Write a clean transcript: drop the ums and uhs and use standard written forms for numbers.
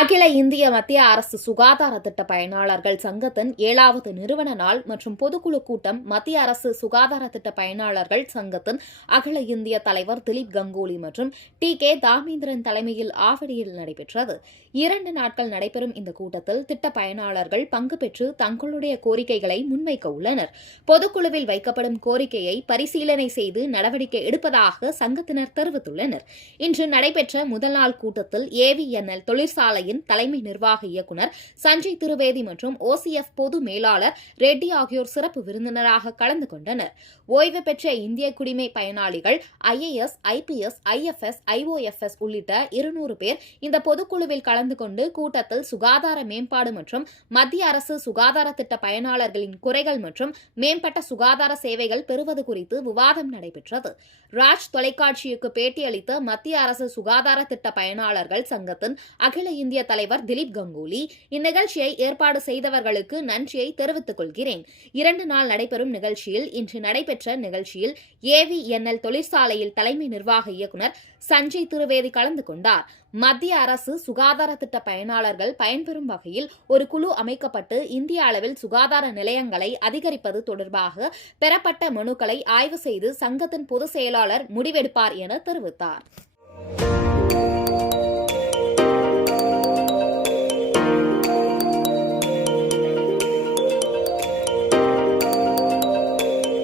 அகில இந்திய மத்திய அரசு சுகாதார திட்ட பயனாளர்கள் சங்கத்தின் 7வது நிறுவன நாள் மற்றும் பொதுக்குழு கூட்டம் மத்திய அரசு சுகாதார திட்ட பயனாளர்கள் சங்கத்தின் அகில இந்திய தலைவர் திலீப் கங்கோலி மற்றும் கே தாமேந்திரன் தலைமையில் ஆவடியில் நடைபெற்றது. 2 நாட்கள் நடைபெறும் இந்த கூட்டத்தில் திட்ட பயனாளர்கள் பங்கு பெற்று தங்களுடைய கோரிக்கைகளை முன்வைக்க உள்ளனர். பொதுக்குழுவில் வைக்கப்படும் கோரிக்கையை பரிசீலனை செய்து நடவடிக்கை எடுப்பதாக சங்கத்தினர் தெரிவித்துள்ளனர். இன்று நடைபெற்ற முதல் நாள் கூட்டத்தில் AVNL தொழிற்சாலை தலைமை நிர்வாக இயக்குநர் சஞ்சய் திரிவேதி மற்றும் OCF பொது மேலாளர் ரெட்டி ஆகியோர் சிறப்பு விருந்தினராக கலந்து கொண்டனர். ஓய்வு பெற்ற இந்திய குடிமை பயனாளிகள் IAS, IPS, IFS, IOFS உள்ளிட்ட 200 பேர் இந்த பொதுக்குழுவில் கலந்து கொண்டு கூட்டத்தில் சுகாதார மேம்பாடு மற்றும் மத்திய அரசு சுகாதார திட்ட பயனாளர்களின் குறைகள் மற்றும் மேம்பட்ட சுகாதார சேவைகள் பெறுவது குறித்து விவாதம் நடைபெற்றது. ராஜ் தொலைக்காட்சிக்கு பேட்டியளித்த மத்திய அரசு சுகாதார திட்ட பயனாளர்கள் சங்கத்தின் அகில இந்திய தலைவர் திலீப் கங்கோலி, இந்நிகழ்ச்சியை ஏற்பாடு செய்தவர்களுக்கு நன்றியை தெரிவித்துக் கொள்கிறேன். 2 நாள் நடைபெறும் நிகழ்ச்சியில் இன்று நடைபெற்ற நிகழ்ச்சியில் AVNL தொழிற்சாலையில் தலைமை நிர்வாக இயக்குநர் சஞ்சய் திரிவேதி கலந்து கொண்டார். மத்திய அரசு சுகாதார திட்ட பயனாளர்கள் பயன்பெறும் வகையில் ஒரு குழு அமைக்கப்பட்டு இந்திய அளவில் சுகாதார நிலையங்களை அதிகரிப்பது தொடர்பாக பெறப்பட்ட மனுக்களை ஆய்வு செய்து சங்கத்தின் பொதுச் செயலாளர் முடிவெடுப்பார் என தெரிவித்தார்.